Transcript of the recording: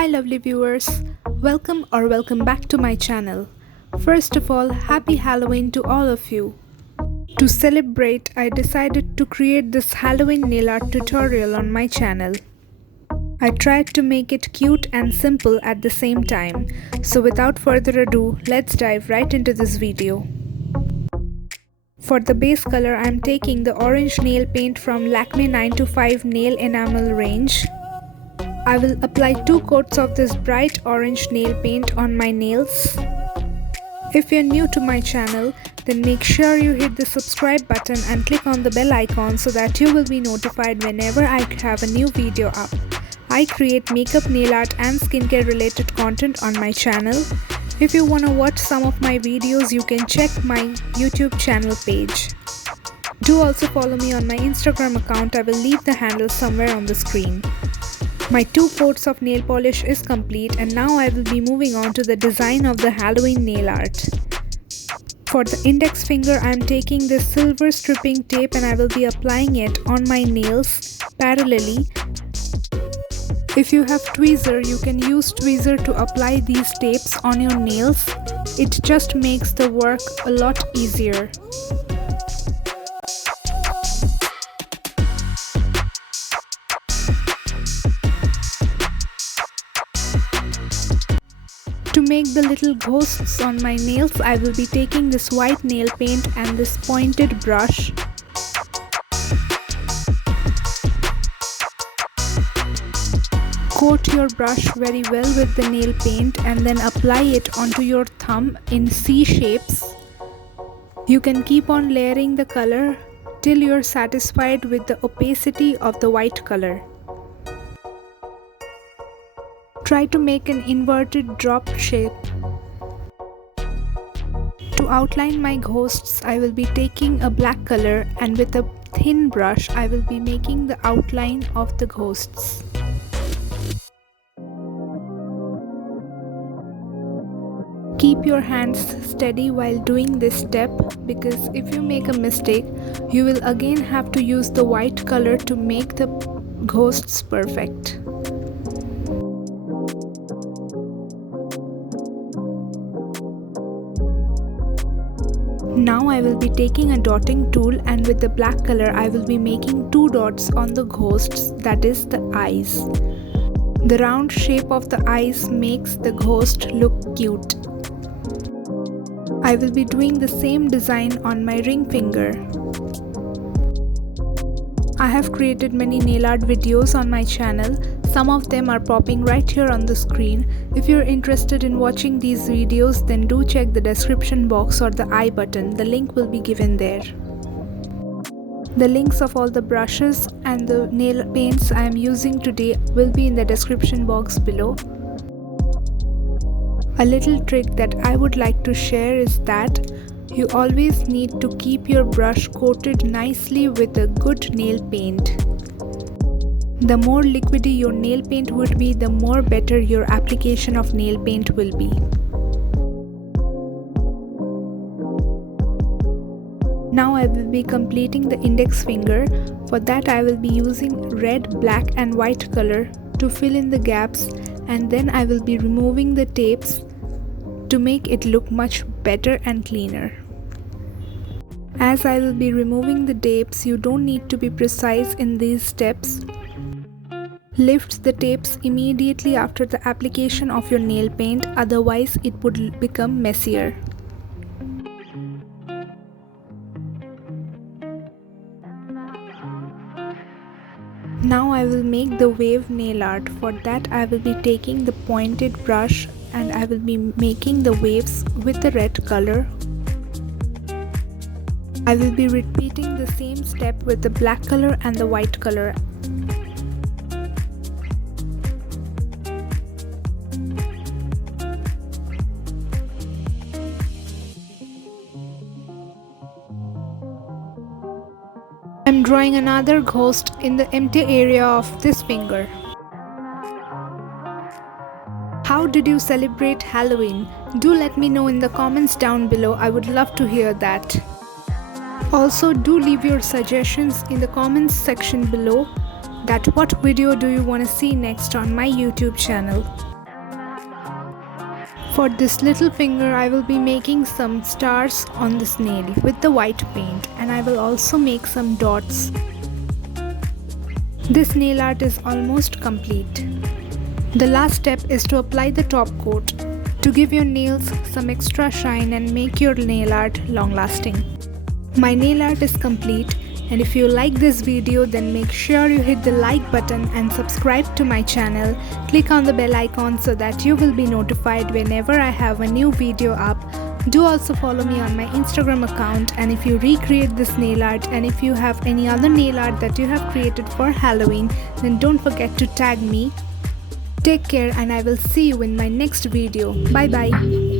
Hi lovely viewers, welcome back to my channel. First of all, happy Halloween to all of you. To celebrate, I decided to create this Halloween nail art tutorial on my channel. I tried to make it cute and simple at the same time. So without further ado, let's dive right into this video. For the base color, I am taking the orange nail paint from Lakme 925 nail enamel range. I will apply 2 coats of this bright orange nail paint on my nails. If you're new to my channel, then make sure you hit the subscribe button and click on the bell icon so that you will be notified whenever I have a new video up. I create makeup, nail art and skincare related content on my channel. If you want to watch some of my videos, you can check my YouTube channel page. Do also follow me on my Instagram account. I will leave the handle somewhere on the screen. My 2 coats of nail polish is complete and now I will be moving on to the design of the Halloween nail art. For the index finger, I am taking this silver stripping tape and I will be applying it on my nails parallelly. If you have tweezer, you can use tweezer to apply these tapes on your nails. It just makes the work a lot easier. To make the little ghosts on my nails, I will be taking this white nail paint and this pointed brush. Coat your brush very well with the nail paint and then apply it onto your thumb in C shapes. You can keep on layering the color till you're satisfied with the opacity of the white color. Try to make an inverted drop shape. To outline my ghosts, I will be taking a black color and with a thin brush, I will be making the outline of the ghosts. Keep your hands steady while doing this step because if you make a mistake, you will again have to use the white color to make the ghosts perfect. Now I will be taking a dotting tool and with the black color I will be making 2 dots on the ghosts, that is the eyes. The round shape of the eyes makes the ghost look cute. I will be doing the same design on my ring finger. I have created many nail art videos on my channel. Some of them are popping right here on the screen. If you're interested in watching these videos, then do check the description box or the I button. The link will be given there. The links of all the brushes and the nail paints I am using today will be in the description box below. A little trick that I would like to share is that you always need to keep your brush coated nicely with a good nail paint. The more liquidy your nail paint would be, the more better your application of nail paint will be. Now I will be completing the index finger. For that I will be using red, black and white color to fill in the gaps, and then I will be removing the tapes to make it look much better and cleaner. As I will be removing the tapes, you don't need to be precise in these steps. Lift the tapes immediately after the application of your nail paint, otherwise it would become messier. Now I will make the wave nail art. For that I will be taking the pointed brush and I will be making the waves with the red color. I will be repeating the same step with the black color and the white color. I'm drawing another ghost in the empty area of this finger. How did you celebrate Halloween? Do let me know in the comments down below. I would love to hear that. Also, do leave your suggestions in the comments section below that what video do you want to see next on my YouTube channel. For this little finger, I will be making some stars on this nail with the white paint, and I will also make some dots. This nail art is almost complete. The last step is to apply the top coat to give your nails some extra shine and make your nail art long lasting. My nail art is complete, and if you like this video, then make sure you hit the like button and subscribe to my channel. Click on the bell icon so that you will be notified whenever I have a new video up. Do also follow me on my Instagram account, and if you recreate this nail art and if you have any other nail art that you have created for Halloween, then don't forget to tag me. Take care, and I will see you in my next video. Bye bye.